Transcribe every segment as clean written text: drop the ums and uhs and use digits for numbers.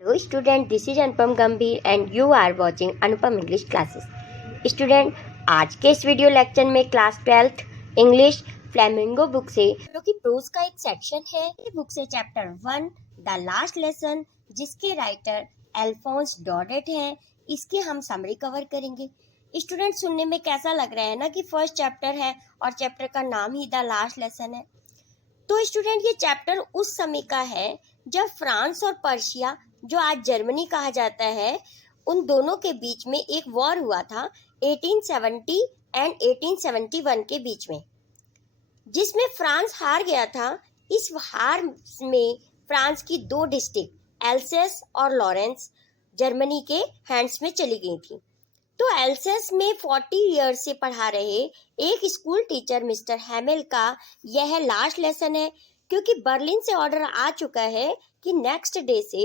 Hello student, this is अनुपम गंभीर and you are watching Anupam English classes. Student, आज के इस वीडियो लेक्चर में class 12th English flamingo book से जो कि प्रोज का एक सेक्शन है, ये बुक से चैप्टर 1 द लास्ट लेसन, जिसके राइटर अल्फोंस डॉडेट हैं, इसके हम समरी कवर करेंगे। स्टूडेंट, सुनने में कैसा लग रहा है ना कि फर्स्ट चैप्टर है और चैप्टर का नाम ही द लास्ट लेसन है। तो स्टूडेंट, ये चैप्टर उस समय का है जब फ्रांस और पर्शिया, जो आज जर्मनी कहा जाता है, उन दोनों के बीच में एक वॉर हुआ था 1870 एंड 1871 के बीच में, जिसमें फ्रांस हार गया था। इस हार में फ्रांस की दो डिस्ट्रिक्ट एल्सेस और लॉरेंस जर्मनी के हैंड्स में चली गई थी। तो एल्सेस में 40 ईयर्स से पढ़ा रहे एक स्कूल टीचर मिस्टर हैमेल का यह लास्ट लेसन है, क्योंकि बर्लिन से ऑर्डर आ चुका है कि नेक्स्ट डे से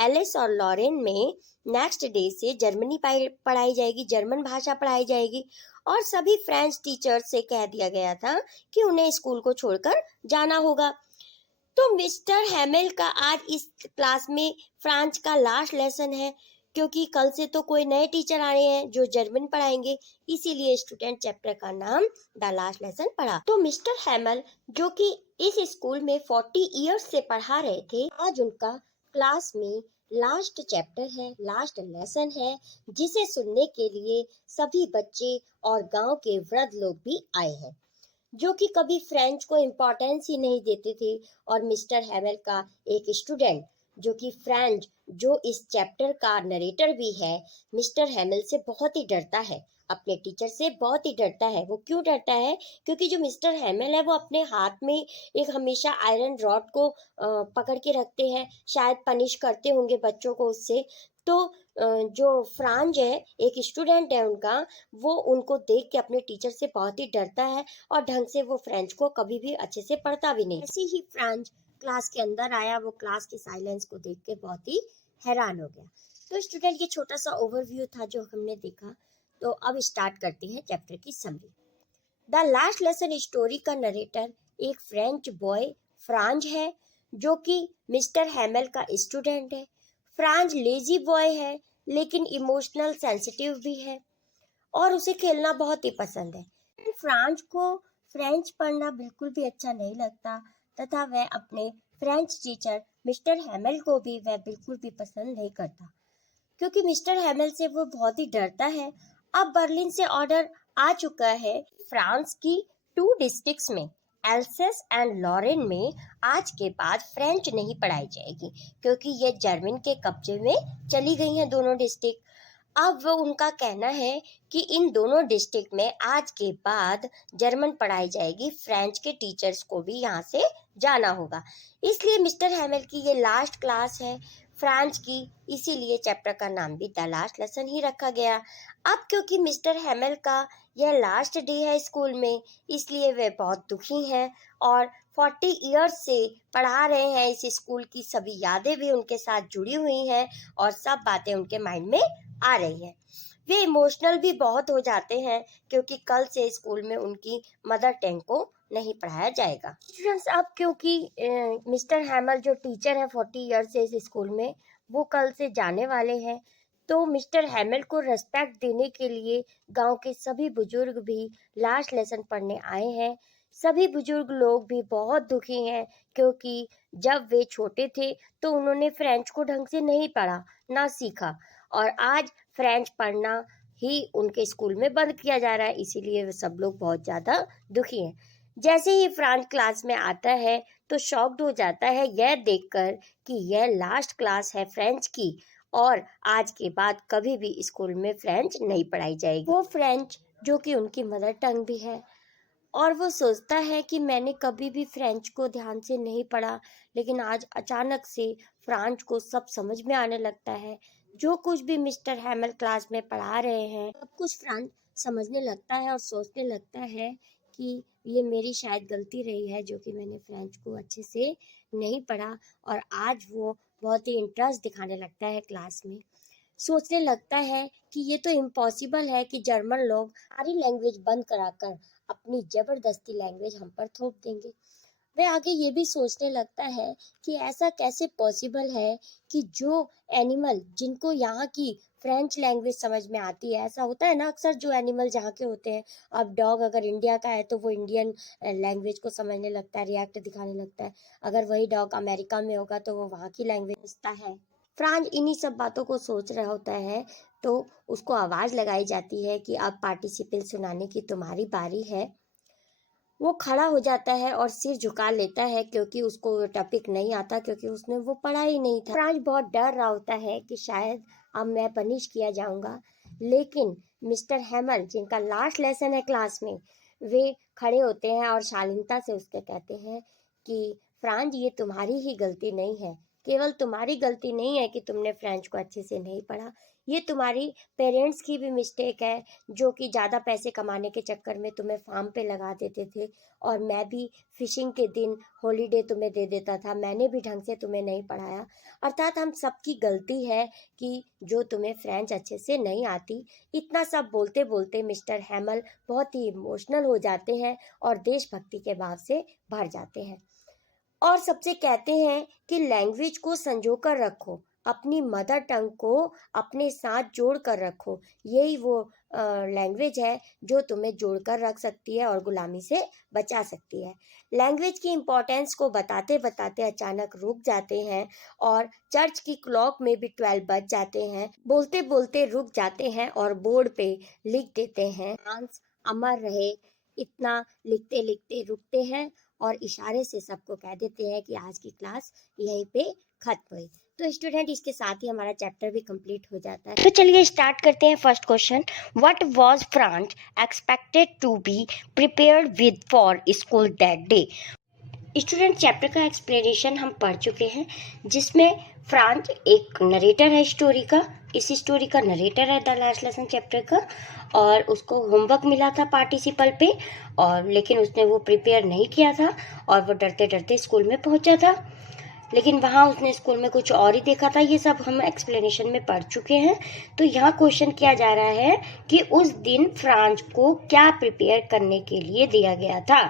एलिस और लॉरेन में नेक्स्ट डे से जर्मनी पढ़ाई जाएगी, जर्मन भाषा पढ़ाई जाएगी। और सभी फ्रेंच टीचर से कह दिया गया था कि उन्हें स्कूल को छोड़कर जाना होगा। तो मिस्टर हैमेल का आज इस क्लास में फ्रांस का लास्ट लेसन है, क्योंकि कल से तो कोई नए टीचर आ रहे हैं जो जर्मन पढ़ाएंगे, इसीलिए स्टूडेंट चैप्टर का नाम द लास्ट लेसन पढ़ा। तो मिस्टर हैमेल, जो कि इस स्कूल में 40 इयर्स से पढ़ा रहे थे, आज उनका क्लास में लास्ट चैप्टर है, लास्ट लेसन है, जिसे सुनने के लिए सभी बच्चे और गांव के वृद्ध लोग भी आए हैं, जो कि कभी फ्रेंच को इम्पोर्टेंस ही नहीं देते थे। और मिस्टर हैमेल का एक स्टूडेंट जो कि फ्रेंच, जो इस चैप्टर का नरेटर भी है, मिस्टर हैमेल से बहुत ही डरता है, अपने टीचर से बहुत ही डरता है। वो क्यों डरता है? क्योंकि जो मिस्टर हैमेल है वो अपने हाथ में एक हमेशा आयरन रॉड को पकड़ के रखते हैं, शायद पनिश करते होंगे बच्चों को उससे। तो जो फ्रांज है, एक स्टूडेंट है उनका, वो उनको देख के अपने टीचर से बहुत ही डरता है और ढंग से वो फ्रेंच को कभी भी अच्छे से पढ़ता भी नहीं। ऐसे ही फ्रांज क्लास के अंदर आया, वो क्लास के साइलेंस को देख के बहुत ही हैरान हो गया। तो स्टूडेंट, ये छोटा सा ओवरव्यू था जो हमने देखा। तो अब स्टार्ट करते हैं चैप्टर की summary. The last lesson story का नरेटर एक फ्रेंच बॉय फ्रांज है, जो कि मिस्टर हैमेल का स्टूडेंट है। फ्रांज लेजी बॉय है, लेकिन इमोशनल सेंसिटिव भी है और उसे खेलना बहुत ही पसंद है। फ्रांज को फ्रेंच पढ़ना बिल्कुल भी अच्छा नहीं लगता, तथा वह अपने फ्रेंच टीचर मिस्टर हैमेल को भी वह बिल्कुल भी पसंद नहीं करता, क्योंकि मिस्टर हैमेल से वो बहुत ही डरता है। अब बर्लिन से ऑर्डर आ चुका है फ्रांस की 2 डिस्ट्रिक्ट्स में, एल्सेस एंड लॉरेन में, आज के बाद फ्रेंच नहीं पढ़ाई जाएगी, क्योंकि ये जर्मन के कब्जे में चली गई हैं दोनों डिस्ट्रिक्ट। अब वो उनका कहना है कि इन दोनों डिस्ट्रिक्ट में आज के बाद जर्मन पढ़ाई जाएगी, फ्रेंच के टीचर्स को भी यहाँ से जाना होगा। इसलिए मिस्टर हैमेल की ये लास्ट क्लास है फ्रांच की, इसीलिए चैप्टर का नाम भी द लास्ट लेसन ही रखा गया। अब क्योंकि मिस्टर हैमेल का यह लास्ट डे है स्कूल में, इसलिए वे बहुत दुखी हैं और 40 इयर्स से पढ़ा रहे हैं इस स्कूल की सभी यादें भी उनके साथ जुड़ी हुई हैं और सब बातें उनके माइंड में आ रही है। वे इमोशनल भी बहुत हो जाते हैं, क्योंकि कल से स्कूल में उनकी मदर टंग को नहीं पढ़ाया जाएगा। स्टूडेंट्स, अब क्योंकि मिस्टर हैमल जो टीचर है 40 ईयर से इस स्कूल में, वो कल से जाने वाले हैं, तो मिस्टर हैमल को रेस्पेक्ट देने के लिए गांव के सभी बुजुर्ग भी लास्ट लेसन पढ़ने आए हैं। सभी बुजुर्ग लोग भी बहुत दुखी हैं, क्योंकि जब वे छोटे थे तो उन्होंने फ्रेंच को ढंग से नहीं पढ़ा, ना सीखा, और आज फ्रेंच पढ़ना ही उनके स्कूल में बंद किया जा रहा है, इसीलिए वे सब लोग बहुत ज़्यादा दुखी हैं। जैसे ही फ्रांच क्लास में आता है तो शॉक्ड हो जाता है यह देखकर कि यह लास्ट क्लास है फ्रेंच की और आज के बाद कभी भी स्कूल में फ्रेंच नहीं पढ़ाई जाएगी। वो फ्रेंच जो कि उनकी मदर टंग भी है, और वो सोचता है कि मैंने कभी भी फ्रेंच को ध्यान से नहीं पढ़ा, लेकिन आज अचानक से फ्रांच को सब समझ में आने लगता है। जो कुछ भी मिस्टर हैमल क्लास में पढ़ा रहे हैं, सब कुछ फ्रांच समझने लगता है और सोचने लगता है कि ये मेरी शायद गलती रही है, जो कि मैंने फ्रेंच को अच्छे से नहीं पढ़ा। और आज वो बहुत ही इंटरेस्ट दिखाने लगता है क्लास में। सोचने लगता है कि ये तो इम्पॉसिबल है कि जर्मन लोग हमारी लैंग्वेज बंद कराकर अपनी जबरदस्ती लैंग्वेज हम पर थोप देंगे। वह आगे ये भी सोचने लगता है कि ऐसा कैसे पॉसिबल है कि जो एनिमल जिनको यहाँ की फ्रेंच लैंग्वेज समझ में आती है, ऐसा होता है ना अक्सर जो एनिमल जहाँ के होते हैं। अब डॉग अगर इंडिया का है तो वो इंडियन लैंग्वेज को समझने लगता है, रिएक्ट दिखाने लगता है। अगर वही डॉग अमेरिका में होगा तो वो वहाँ की लैंग्वेज समझता है। फ्रांज इन्हीं सब बातों को सोच रहा होता है तो उसको आवाज़ लगाई जाती है कि अब पार्टिसिपल सुनाने की तुम्हारी बारी है। वो खड़ा हो जाता है और सिर झुका लेता है क्योंकि उसको टॉपिक नहीं आता, क्योंकि उसने वो पढ़ा ही नहीं था। फ्रांज बहुत डर रहा होता है कि शायद अब मैं पनिश किया जाऊंगा, लेकिन मिस्टर हैमल जिनका लास्ट लेसन है क्लास में, वे खड़े होते हैं और शालीनता से उसके कहते हैं कि फ्रांज ये तुम्हारी ही गलती नहीं है, केवल तुम्हारी गलती नहीं है कि तुमने फ्रेंच को अच्छे से नहीं पढ़ा, ये तुम्हारी पेरेंट्स की भी मिस्टेक है जो कि ज़्यादा पैसे कमाने के चक्कर में तुम्हें फार्म पे लगा देते थे, और मैं भी फिशिंग के दिन हॉलीडे तुम्हें दे देता था, मैंने भी ढंग से तुम्हें नहीं पढ़ाया। अर्थात हम सबकी गलती है कि जो तुम्हें फ्रेंच अच्छे से नहीं आती। इतना सब बोलते बोलते मिस्टर हैमल बहुत ही इमोशनल हो जाते हैं और देशभक्ति के भाव से भर जाते हैं और सबसे कहते हैं कि लैंग्वेज को संजो कर रखो, अपनी मदर टंग को अपने साथ जोड़ कर रखो। यही वो लैंग्वेज है जो तुम्हें जोड़ कर रख सकती है और गुलामी से बचा सकती है। लैंग्वेज की इम्पोर्टेंस को बताते बताते अचानक रुक जाते हैं और चर्च की क्लॉक में भी 12 बज जाते हैं। बोलते बोलते रुक जाते हैं और बोर्ड पे लिख देते हैं, फ्रांस अमर रहे। इतना लिखते लिखते रुकते हैं और इशारे से सबको कह देते हैं कि आज की क्लास यहीं पे खत्म हुई। तो स्टूडेंट इसके साथ ही हमारा चैप्टर भी कंप्लीट हो जाता है। तो चलिए स्टार्ट करते हैं first question. What was Franz expected to be prepared with for school that day. Student chapter का एक्सप्लेनेशन हम पढ़ चुके हैं, जिसमें फ्रांच एक नरेटर है स्टोरी का। इस स्टोरी का नरेटर है द लास्ट लेसन चैप्टर का, और उसको होमवर्क मिला था पार्टिसिपल पे, और लेकिन उसने वो प्रिपेयर नहीं किया था और वो डरते डरते स्कूल में पहुंचा था। लेकिन वहाँ उसने स्कूल में कुछ और ही देखा था। ये सब हम एक्सप्लेनेशन में पढ़ चुके हैं। तो यहाँ क्वेश्चन किया जा रहा है कि उस दिन फ्रांच को क्या प्रिपेयर करने के लिए दिया गया था।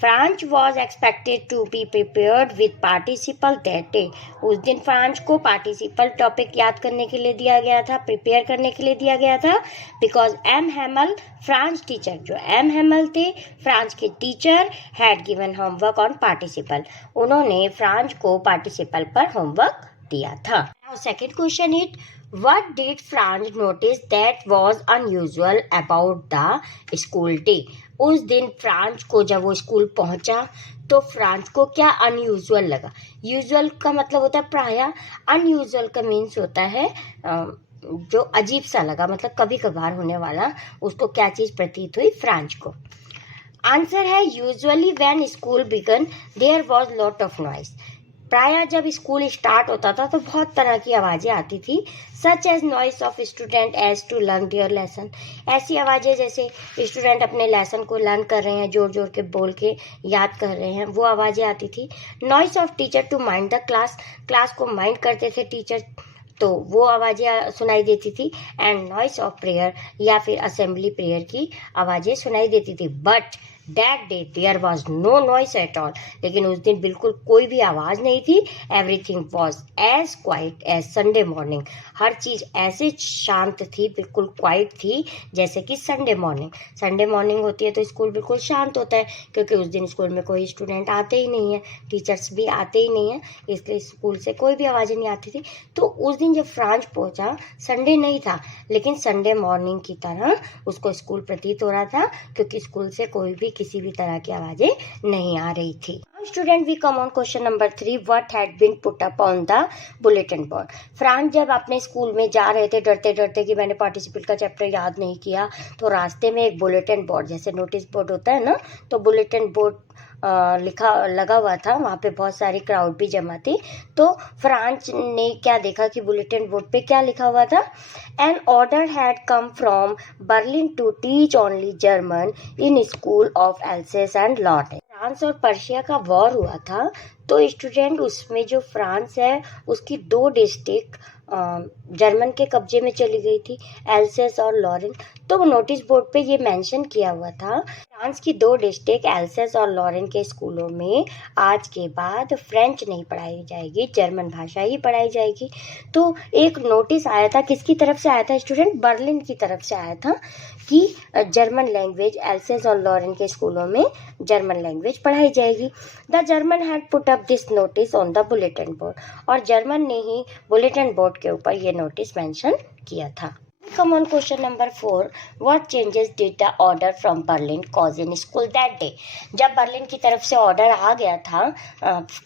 Franz was expected to be prepared with participle that day. उस दिन फ्रांच को पार्टिसिपल टॉपिक याद करने के लिए दिया गया था, प्रिपेयर करने के लिए दिया गया था, because M Hamel French teacher, जो एम हैमल थे फ्रांच के teacher, had given homework on participle. उन्होंने फ्रांच को पार्टिसिपल पर होमवर्क दिया था। Now second question is, what did Franz notice that was unusual about the school day? उस दिन फ्रांच को जब वो स्कूल पहुंचा तो फ्रांच को क्या अनयूजुअल लगा। यूजुअल का मतलब होता है प्रायः, अनयूजुअल का मीन्स होता है जो अजीब सा लगा, मतलब कभी कभार होने वाला। उसको क्या चीज़ प्रतीत हुई फ्रांच को। आंसर है usually when school began there was lot of noise. प्रायः जब स्कूल स्टार्ट होता था तो बहुत तरह की आवाज़ें आती थी, such as noise of student as to learn their lesson. ऐसी आवाज़ें जैसे स्टूडेंट अपने लेसन को लर्न कर रहे हैं, जोर जोर के बोल के याद कर रहे हैं, वो आवाज़ें आती थी। Noise of teacher to mind the class, class को माइंड करते थे टीचर, तो वो आवाज़ें सुनाई देती थी। एंड नॉइस ऑफ प्रेयर, या फिर असेंबली प्रेयर की आवाज़ें सुनाई देती थी। But that day there was no noise at all. लेकिन उस दिन बिल्कुल कोई भी आवाज़ नहीं थी। Everything was as quiet as Sunday morning. हर चीज़ ऐसे शांत थी, बिल्कुल क्वाइट थी जैसे कि संडे मॉर्निंग। संडे मॉर्निंग होती है तो स्कूल बिल्कुल शांत होता है, क्योंकि उस दिन स्कूल में कोई स्टूडेंट आते ही नहीं है, टीचर्स भी आते ही नहीं है, इसलिए स्कूल से कोई भी आवाज़ें नहीं आती थी। तो उस दिन जब फ्रांच पहुंचा, संडे नहीं था लेकिन संडे मॉर्निंग की तरह उसको स्कूल प्रतीत हो रहा था, क्योंकि स्कूल से कोई भी किसी भी तरह की आवाजें नहीं आ रही थी। Student we come on question number 3, what had been put up on the bulletin board. Franz जब अपने स्कूल में जा रहे थे डरते डरते कि मैंने पार्टिसिपल का चैप्टर याद नहीं किया, तो रास्ते में एक बुलेटिन बोर्ड, जैसे नोटिस बोर्ड होता है ना, तो बुलेटिन बोर्ड लगा हुआ था। वहाँ पे बहुत सारी क्राउड भी जमा थी। तो फ्रांच ने क्या देखा कि बुलेटिन बोर्ड पे क्या लिखा हुआ था, an order had come from Berlin to teach only German in school of Alsace and Lorraine. France और पर्शिया का वॉर हुआ था, तो स्टूडेंट उसमें जो फ्रांस है उसकी 2 डिस्ट्रिक्ट जर्मन के कब्जे में चली गई थी, एल्सेस और लॉरेन। तो नोटिस बोर्ड पे ये मेंशन किया हुआ था, फ्रांस की 2 डिस्ट्रिक्ट एल्सेस और लॉरेन के स्कूलों में आज के बाद फ्रेंच नहीं पढ़ाई जाएगी, जर्मन भाषा ही पढ़ाई जाएगी। तो एक नोटिस आया था, किसकी तरफ से आया था स्टूडेंट? बर्लिन की तरफ से आया था कि जर्मन लैंग्वेज एल्सेस और लॉरेन के स्कूलों में जर्मन लैंग्वेज पढ़ाई जाएगी। The German had put up this notice on the bulletin board, और जर्मन ने ही बुलेटिन बोर्ड के ऊपर ये नोटिस मेंशन किया था। Come on, question number 4. What changes did the order from Berlin cause in school that day? जब Berlin की तरफ से ऑर्डर आ गया था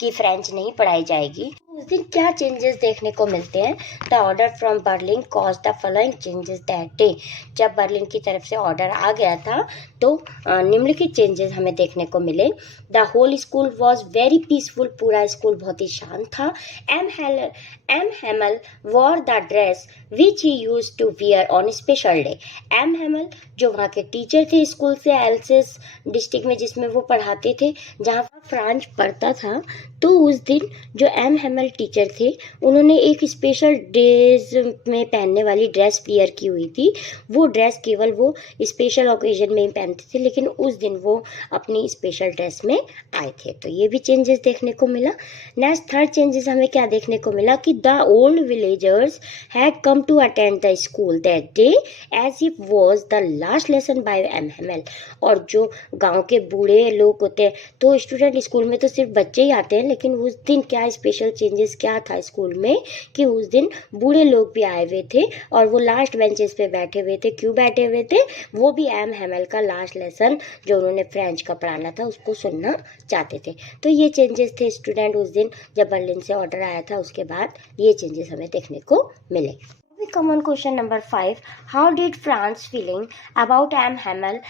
कि फ्रेंच नहीं पढ़ाई जाएगी, उस दिन क्या चेंजेस देखने को मिलते हैं? The order from Berlin cause the following changes that day. जब बर्लिन की तरफ से ऑर्डर आ गया था तो निम्नलिखित चेंजेस हमें देखने को मिले। The whole school was very peaceful, पूरा स्कूल बहुत ही शांत था। M Hamel wore the dress which he use to wear on special day. M Hamel जो वहाँ के टीचर थे स्कूल से, एल्सेस डिस्ट्रिक्ट में जिसमें वो पढ़ाते थे, जहाँ फ्रांच पढ़ता था, तो उस दिन जो एम हेमल टीचर थे उन्होंने एक स्पेशल डेज में पहनने वाली ड्रेस वियर की हुई थी। वो ड्रेस केवल वो स्पेशल ओकेजन में ही पहनते थे, लेकिन उस दिन वो अपनी स्पेशल ड्रेस में आए थे। तो ये भी चेंजेस देखने को मिला। नेक्स्ट थर्ड चेंजेस हमें क्या देखने को मिला कि the old villagers had come to attend the school that day as if was the last lesson by M Hamel. और जो गांव के बूढ़े लोग होते हैं, तो स्टूडेंट स्कूल में तो सिर्फ बच्चे ही आते हैं, लेकिन उस दिन क्या स्पेशल चेंजेस क्या था स्कूल में कि उस दिन बूढ़े लोग भी आए हुए थे और वो लास्ट बेंचेस पे बैठे हुए थे। क्यों बैठे हुए थे? वो भी एम हेमल का लास्ट लेसन जो उन्होंने फ्रेंच का पढ़ाना था उसको सुनना चाहते थे। तो ये चेंजेस थे स्टूडेंट उस दिन जब बर्लिन से ऑर्डर आया था, उसके बाद ये चेंजेस हमें देखने को मिले। We come on question number 5. How did France feeling about M. Hamel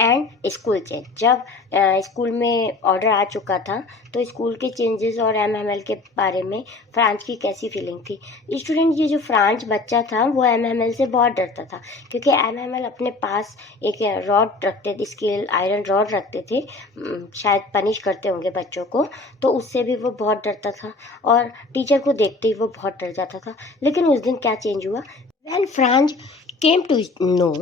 and school change? जब स्कूल में ऑर्डर आ चुका था तो स्कूल के चेंजेस और एम एम एल के बारे में फ्रांच की कैसी फीलिंग थी? स्टूडेंट, ये जो फ्रांच बच्चा था वो एम एम एल से बहुत डरता था, क्योंकि एम एम एल अपने पास एक रॉड रखते थे, स्केल आयरन रॉड रखते थे, शायद पनिश करते होंगे बच्चों को, तो उससे भी वो बहुत डरता था और टीचर को देखते ही वो बहुत डर जाता था। लेकिन उस दिन क्या चेंज हुआ? When France came to know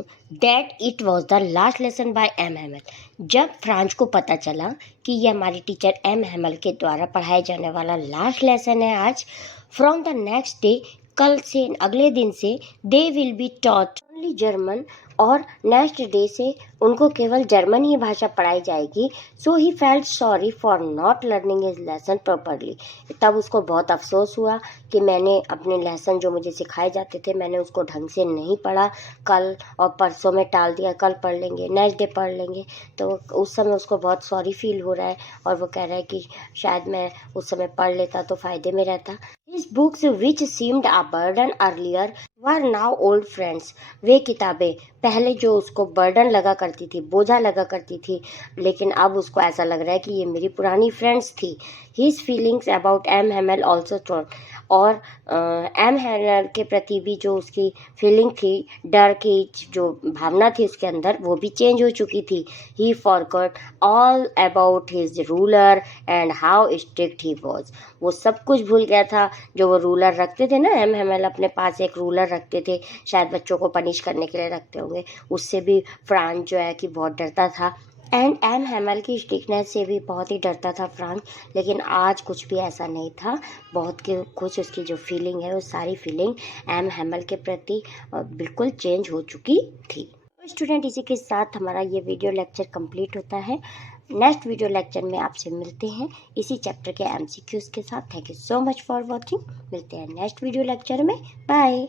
that it was the last lesson by M. Hamel, जब फ्रांच को पता चला कि ये हमारी टीचर एम हेमल के द्वारा पढ़ाए जाने वाला लास्ट लेसन है आज, फ्रॉम द नेक्स्ट डे, कल से अगले दिन से, they will be taught only German, और नेक्स्ट डे से उनको केवल जर्मन ही भाषा पढ़ाई जाएगी। So he felt sorry for not learning his lesson properly. तब उसको बहुत अफसोस हुआ कि मैंने अपने लेसन जो मुझे सिखाए जाते थे मैंने उसको ढंग से नहीं पढ़ा, कल और परसों में टाल दिया, कल पढ़ लेंगे, नेक्स्ट डे पढ़ लेंगे। तो उस समय उसको बहुत सॉरी फील हो रहा है और वो कह रहा है कि शायद मैं उस समय पढ़ लेता तो फ़ायदे में रहता। His books which seemed a burden earlier were now old friends. वे किताबें पहले जो उसको बर्डन लगा करती थी, बोझा लगा करती थी, लेकिन अब उसको ऐसा लग रहा है कि ये मेरी पुरानी फ्रेंड्स थी। His feelings about M. Hamel also strong. और एम हेमल के प्रति भी जो उसकी फीलिंग थी, डर की जो भावना थी उसके अंदर, वो भी चेंज हो चुकी थी। ही forgot all about his ruler and how strict he was. वो सब कुछ भूल गया था जो वो रूलर रखते थे ना, एम हेमल अपने पास एक रूलर रखते थे, शायद बच्चों को पनिश करने के लिए रखते होंगे, उससे भी फ्रांस जो है कि बहुत डरता था। एंड एम हेमल की स्ट्रिक्टनेस से भी बहुत ही डरता था फ्रांस। लेकिन आज कुछ भी ऐसा नहीं था, बहुत के कुछ उसकी जो फीलिंग है वो सारी फीलिंग एम हेमल के प्रति बिल्कुल चेंज हो चुकी थी। तो स्टूडेंट, इसी के साथ हमारा ये वीडियो लेक्चर कंप्लीट होता है। नेक्स्ट वीडियो लेक्चर में आपसे मिलते हैं इसी चैप्टर के एमसीक्यूज के साथ। Thank you so much for watching. मिलते हैं नेक्स्ट वीडियो लेक्चर में। बाय।